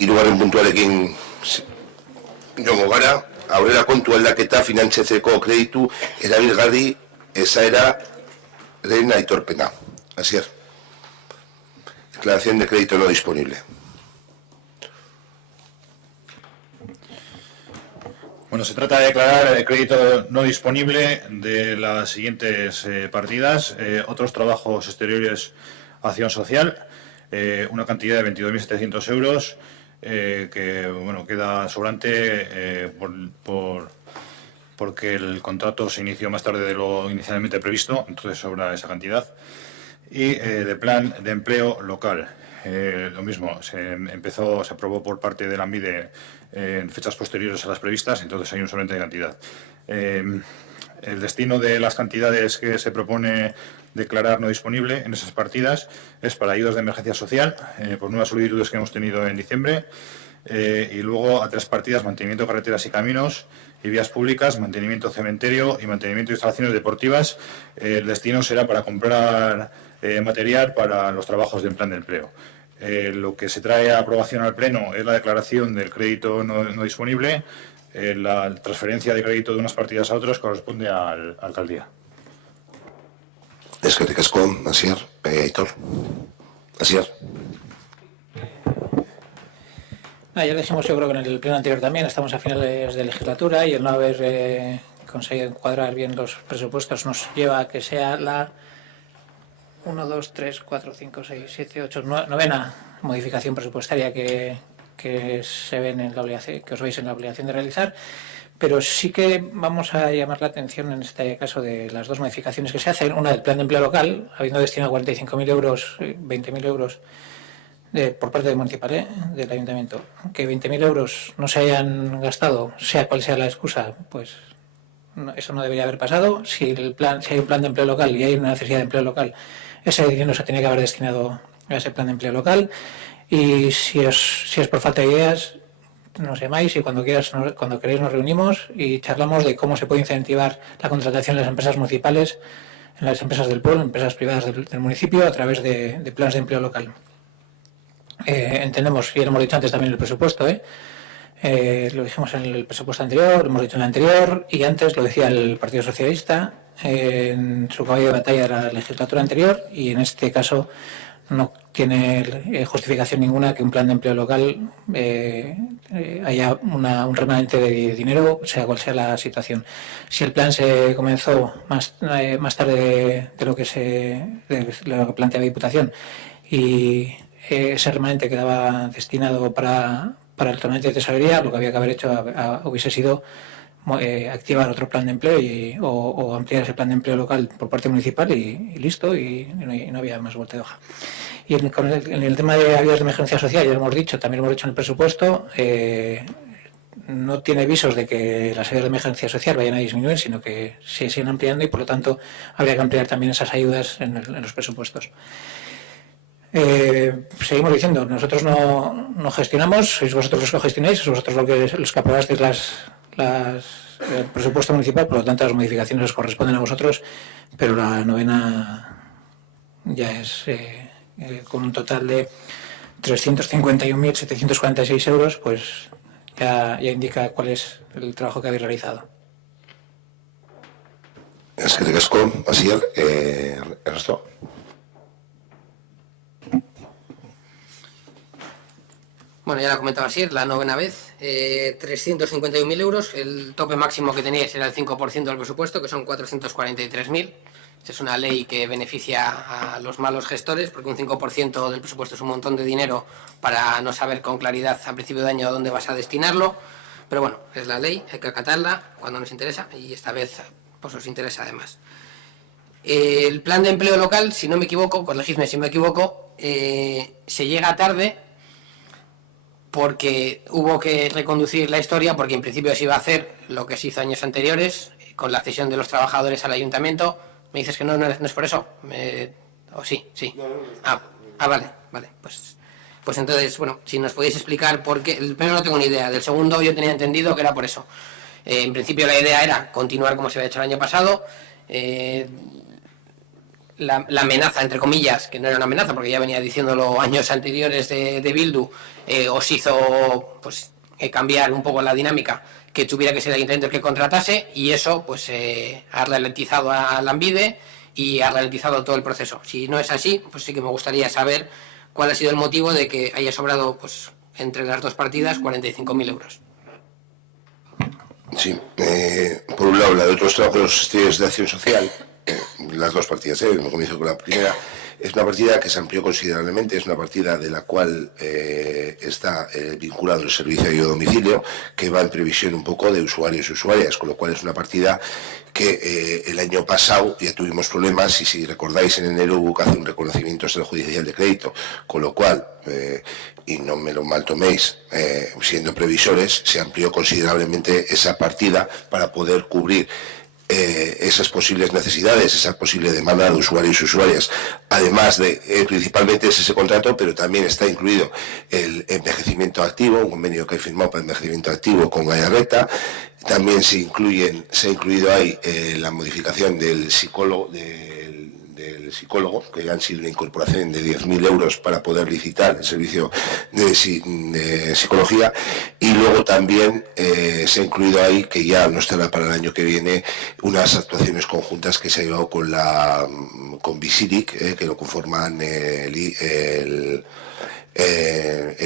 Hirugarren puntuarekin joango gara, aurrera kontu aldaketa finantzatzeko kreditu erabilgarri ezaeraren aitorpena. Asier. Declaración de crédito no disponible. Bueno, se trata de declarar el crédito no disponible de las siguientes partidas. Otros trabajos exteriores, acción social, una cantidad de 22.700 euros, que bueno, queda sobrante porque el contrato se inició más tarde de lo inicialmente previsto, entonces sobra esa cantidad. Y de plan de empleo local. Lo mismo, se aprobó por parte de la ANVIDE en fechas posteriores a las previstas, entonces hay un sobrante de cantidad. El destino de las cantidades que se propone declarar no disponible en esas partidas es para ayudas de emergencia social, por nuevas solicitudes que hemos tenido en diciembre, y luego a 3 partidas: mantenimiento de carreteras y caminos y vías públicas, mantenimiento cementerio y mantenimiento de instalaciones deportivas. El destino será para comprar material para los trabajos del plan de empleo. Lo que se trae a aprobación al Pleno es la declaración del crédito no disponible. La transferencia de crédito de unas partidas a otras corresponde a la alcaldía. Eskerrik asko, Asier. Aitor. Asier. Ya lo dijimos, yo creo que en el pleno anterior también, estamos a finales de legislatura y el no haber conseguido encuadrar bien los presupuestos nos lleva a que sea la 1, 2, 3, 4, 5, 6, 7, 8, novena modificación presupuestaria que se ven en la obligación, que os veis en la obligación de realizar, pero sí que vamos a llamar la atención en este caso de las 2 modificaciones que se hacen. Una del plan de empleo local, habiendo destinado 45.000 euros, 20.000 euros por parte del municipal, del ayuntamiento, que 20.000 euros no se hayan gastado, sea cual sea la excusa, pues no, eso no debería haber pasado. Si hay un plan de empleo local y hay una necesidad de empleo local, ese dinero se tenía que haber destinado a ese plan de empleo local. Y si es por falta de ideas, nos llamáis y cuando queréis nos reunimos y charlamos de cómo se puede incentivar la contratación en las empresas municipales, en las empresas del pueblo, empresas privadas del municipio, a través de planes de empleo local. Entendemos, y lo hemos dicho antes también en el presupuesto, lo dijimos en el presupuesto anterior, lo hemos dicho en el anterior, y antes lo decía el Partido Socialista en su caballo de batalla de la legislatura anterior, y en este caso no tiene justificación ninguna que un plan de empleo local haya un remanente de dinero, sea cual sea la situación. Si el plan se comenzó más tarde de lo que planteaba Diputación y ese remanente quedaba destinado para el remanente de tesorería, lo que había que haber hecho hubiese sido activar otro plan de empleo o ampliar ese plan de empleo local por parte municipal y listo, y no había más vuelta de hoja. Y en el tema de ayudas de emergencia social, ya lo hemos dicho, también lo hemos dicho en el presupuesto, no tiene visos de que las ayudas de emergencia social vayan a disminuir, sino que se siguen ampliando y por lo tanto habría que ampliar también esas ayudas en los presupuestos. Seguimos diciendo, nosotros no gestionamos, sois vosotros los que gestionáis, sois vosotros los que aprobasteis el presupuesto municipal, por lo tanto las modificaciones os corresponden a vosotros, pero la novena ya es con un total de 351.746 euros, pues ya indica cuál es el trabajo que habéis realizado. Eskerrik asko, Asier. Ernesto. Bueno, ya la comentaba Asier, la novena vez, 351.000 euros, el tope máximo que teníais era el 5% del presupuesto, que son 443.000. Esta es una ley que beneficia a los malos gestores, porque un 5% del presupuesto es un montón de dinero para no saber con claridad a principio de año a dónde vas a destinarlo. Pero bueno, es la ley, hay que acatarla cuando nos interesa, y esta vez pues os interesa además. El plan de empleo local, si no me equivoco, corregidme si me equivoco, se llega tarde porque hubo que reconducir la historia, porque en principio se iba a hacer lo que se hizo años anteriores, con la cesión de los trabajadores al ayuntamiento. ¿Me dices que no es por eso? ¿O sí? Sí. Vale. Pues entonces, bueno, si nos podéis explicar por qué. El primero no tengo ni idea, del segundo yo tenía entendido que era por eso. En principio la idea era continuar como se había hecho el año pasado. la amenaza, entre comillas, que no era una amenaza porque ya venía diciéndolo años anteriores de Bildu, os hizo pues cambiar un poco la dinámica, que tuviera que ser el ayuntamiento el que contratase, y eso pues ha ralentizado a Lanbide y ha ralentizado todo el proceso. Si no es así, pues sí que me gustaría saber cuál ha sido el motivo de que haya sobrado pues entre las dos partidas 45.000 euros. Sí, por un lado, la de otros trabajos exteriores de acción social, las dos partidas, me comienzo con la primera, es una partida que se amplió considerablemente, es una partida de la cual está vinculado el servicio de ayuda a domicilio, que va en previsión un poco de usuarios y usuarias, con lo cual es una partida que el año pasado ya tuvimos problemas, y si recordáis en enero hubo que hacer un reconocimiento extrajudicial de crédito, con lo cual, y no me lo mal toméis, siendo previsores, se amplió considerablemente esa partida para poder cubrir esas posibles necesidades, esa posible demanda de usuarios y usuarias. Además de, principalmente es ese contrato, pero también está incluido el envejecimiento activo, un convenio que he firmado para envejecimiento activo con Gallarreta. También se ha incluido ahí la modificación del psicólogo, del psicólogo, que han sido una incorporación de 10.000 euros para poder licitar el servicio de psicología, y luego también se ha incluido ahí, que ya no estará para el año que viene, unas actuaciones conjuntas que se ha llevado con Visiric, que lo conforman el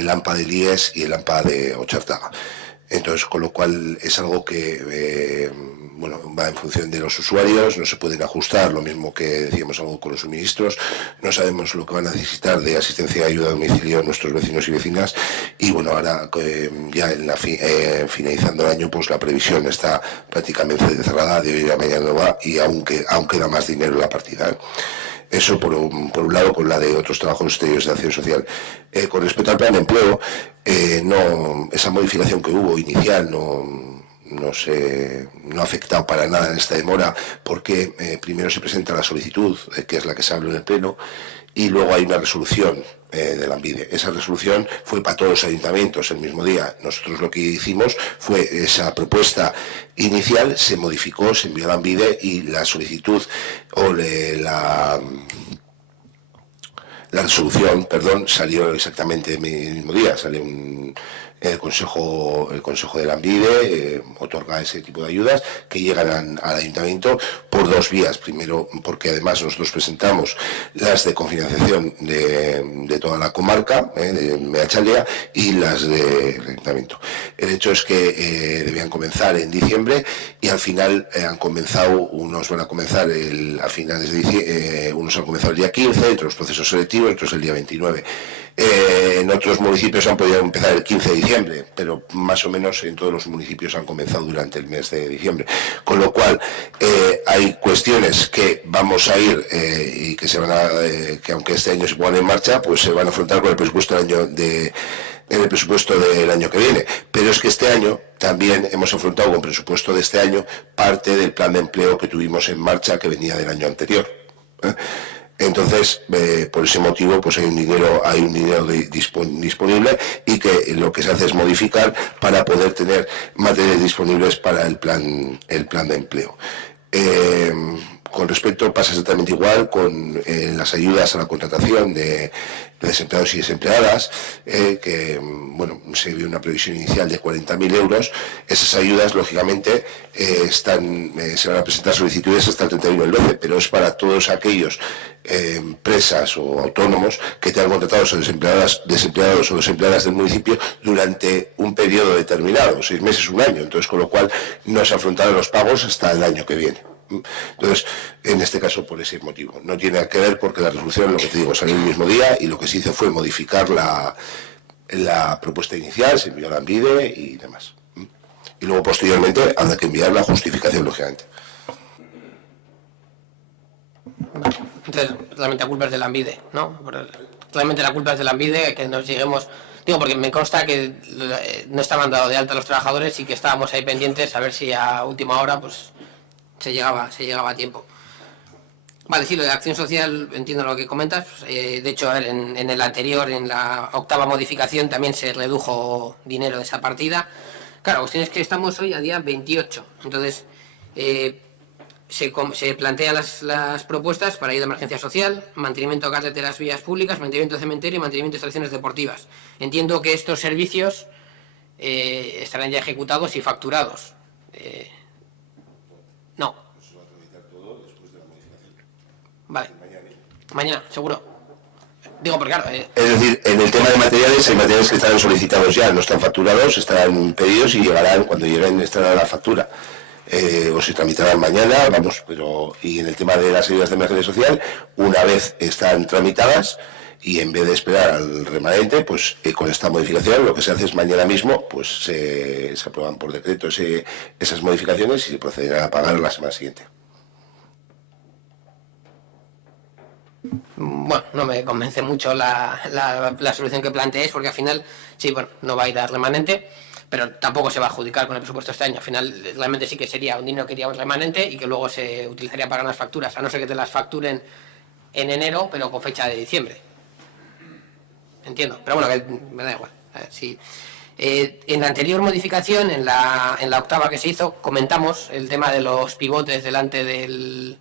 AMPA de Lies y el AMPA de Ochartaga. Entonces, con lo cual es algo que va en función de los usuarios, no se pueden ajustar, lo mismo que decíamos algo con los suministros, no sabemos lo que van a necesitar de asistencia y ayuda a domicilio nuestros vecinos y vecinas, y bueno, ahora ya finalizando el año, pues la previsión está prácticamente cerrada, de hoy a mañana no va, y aún queda más dinero en la partida, Eso por un lado, con la de otros trabajos exteriores de acción social. Con respecto al plan de empleo, esa modificación que hubo inicial no ha afectado para nada en esta demora, porque primero se presenta la solicitud, que es la que se habló en el Pleno, y luego hay una resolución de Lanbide. Esa resolución fue para todos los ayuntamientos el mismo día. Nosotros lo que hicimos fue esa propuesta inicial, se modificó, se envió a Lanbide, y la solicitud o la resolución, salió exactamente el mismo día. Sale el Consejo de Lanbide, otorga ese tipo de ayudas que llegan al ayuntamiento por dos vías. Primero, porque además nosotros presentamos las de cofinanciación de toda la comarca, de Meatzaldea, y las del ayuntamiento. El hecho es que debían comenzar en diciembre, y al final han comenzado, unos van a comenzar a finales de diciembre, unos han comenzado el día 15, otros procesos selectivos, otros el día 29. En otros municipios han podido empezar el 15 de diciembre, pero más o menos en todos los municipios han comenzado durante el mes de diciembre. Con lo cual, hay cuestiones que vamos a ir y que que aunque este año se pongan en marcha, pues se van a afrontar con el presupuesto del año que viene. Pero es que este año también hemos afrontado con presupuesto de este año parte del plan de empleo que tuvimos en marcha, que venía del año anterior. Entonces, por ese motivo, pues hay un dinero disponible, y que lo que se hace es modificar para poder tener materiales disponibles para el plan de empleo. Con respecto, pasa exactamente igual con las ayudas a la contratación de desempleados y desempleadas, que se vio una previsión inicial de 40.000 euros. Esas ayudas, lógicamente, se van a presentar solicitudes hasta el 31 del 12, pero es para todos aquellos empresas o autónomos que tengan contratados o desempleados o desempleadas del municipio durante un periodo determinado, 6 meses, un año. Entonces, con lo cual no se afrontaron los pagos hasta el año que viene. Entonces, en este caso, por ese motivo. No tiene nada que ver, porque la resolución, lo que te digo, salió el mismo día, y lo que se hizo fue modificar la propuesta inicial, se envió a Lanbide y demás. Y luego, posteriormente, habrá que enviar la justificación, lógicamente. Vale. Entonces, realmente la culpa es de Lanbide, ¿no? Realmente la culpa es de Lanbide, que nos lleguemos... Digo, porque me consta que no estaban dado de alta los trabajadores, y que estábamos ahí pendientes a ver si a última hora pues se llegaba a tiempo. Vale, sí, lo de la acción social, entiendo lo que comentas. De hecho, a ver, en el anterior, en la octava modificación, también se redujo dinero de esa partida. Claro, la cuestión es que estamos hoy a día 28. Entonces, se plantean las propuestas para ayuda de emergencia social, mantenimiento de carreteras, vías públicas, mantenimiento de cementerio y mantenimiento de instalaciones deportivas. Entiendo que estos servicios estarán ya ejecutados y facturados. No. Se va a tramitar todo después de la modificación. Vale. Mañana, seguro. Digo, porque claro... Es decir, en el tema de materiales, hay materiales que estarán solicitados ya, no están facturados, estarán pedidos y llegarán, cuando lleguen estará la factura. O se tramitarán mañana, vamos, pero... Y en el tema de las ayudas de emergencia social, una vez están tramitadas, y en vez de esperar al remanente, pues con esta modificación lo que se hace es mañana mismo, pues se aprueban por decreto esas modificaciones y se procederán a pagar la semana siguiente. Bueno, no me convence mucho la solución que planteéis, porque al final, sí, bueno, no va a ir a remanente, pero tampoco se va a adjudicar con el presupuesto este año. Al final, realmente sí que sería un dinero que iría a un remanente y que luego se utilizaría para las facturas, a no ser que te las facturen en enero, pero con fecha de diciembre. Entiendo, pero bueno, que me da igual. A ver, sí. En la anterior modificación, en la octava que se hizo, comentamos el tema de los pivotes delante de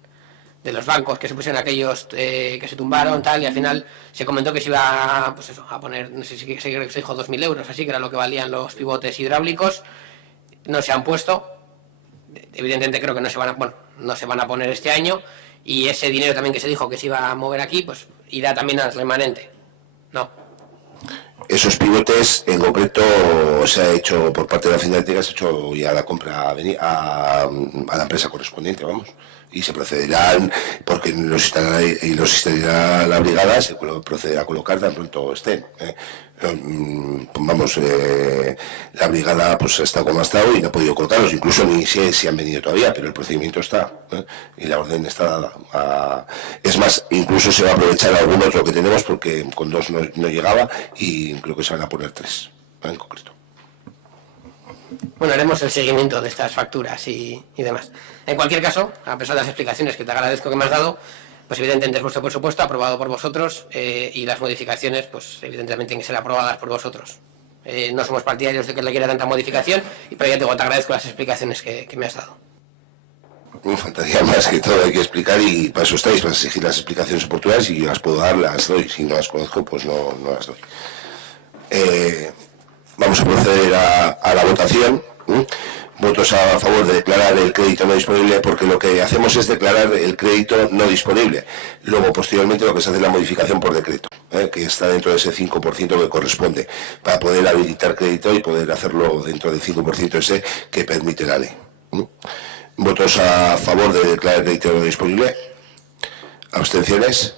los bancos que se pusieron aquellos que se tumbaron, tal, y al final se comentó que se iba pues eso, a poner, no sé si se dijo 2.000 euros, así que era lo que valían los pivotes hidráulicos. No se han puesto, evidentemente creo que no se van a poner este año, y ese dinero también que se dijo que se iba a mover aquí, pues irá también al remanente. No. Esos pivotes, en concreto, se ha hecho por parte de la Financiera, se ha hecho ya la compra a la empresa correspondiente, vamos, y se procederán, porque los instalará la brigada, se procederá a colocar tan pronto estén. Vamos, la brigada pues está como ha estado y no ha podido colocarlos, incluso ni sé si han venido todavía, pero el procedimiento está y la orden está dada. Es más, incluso se va a aprovechar algún otro que tenemos, porque con 2 no llegaba, y creo que se van a poner 3 en concreto. Bueno, haremos el seguimiento de estas facturas y demás. En cualquier caso, a pesar de las explicaciones que te agradezco que me has dado, pues evidentemente es vuestro presupuesto aprobado por vosotros, y las modificaciones, pues evidentemente tienen que ser aprobadas por vosotros. No somos partidarios de que le quiera tanta modificación, pero ya te agradezco las explicaciones que me has dado. Me faltaría más, que todo hay que explicar, y para eso estáis, para exigir las explicaciones oportunas, y yo las puedo dar, las doy. Si no las conozco, pues no las doy. Vamos a proceder a la votación. Votos a favor de declarar el crédito no disponible, porque lo que hacemos es declarar el crédito no disponible. Luego, posteriormente, lo que se hace es la modificación por decreto, que está dentro de ese 5% que corresponde, para poder habilitar crédito y poder hacerlo dentro del 5% ese que permite la ley. Votos a favor de declarar el crédito no disponible. ¿Abstenciones?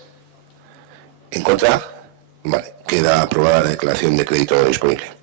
¿En contra? Vale, queda aprobada la declaración de crédito no disponible.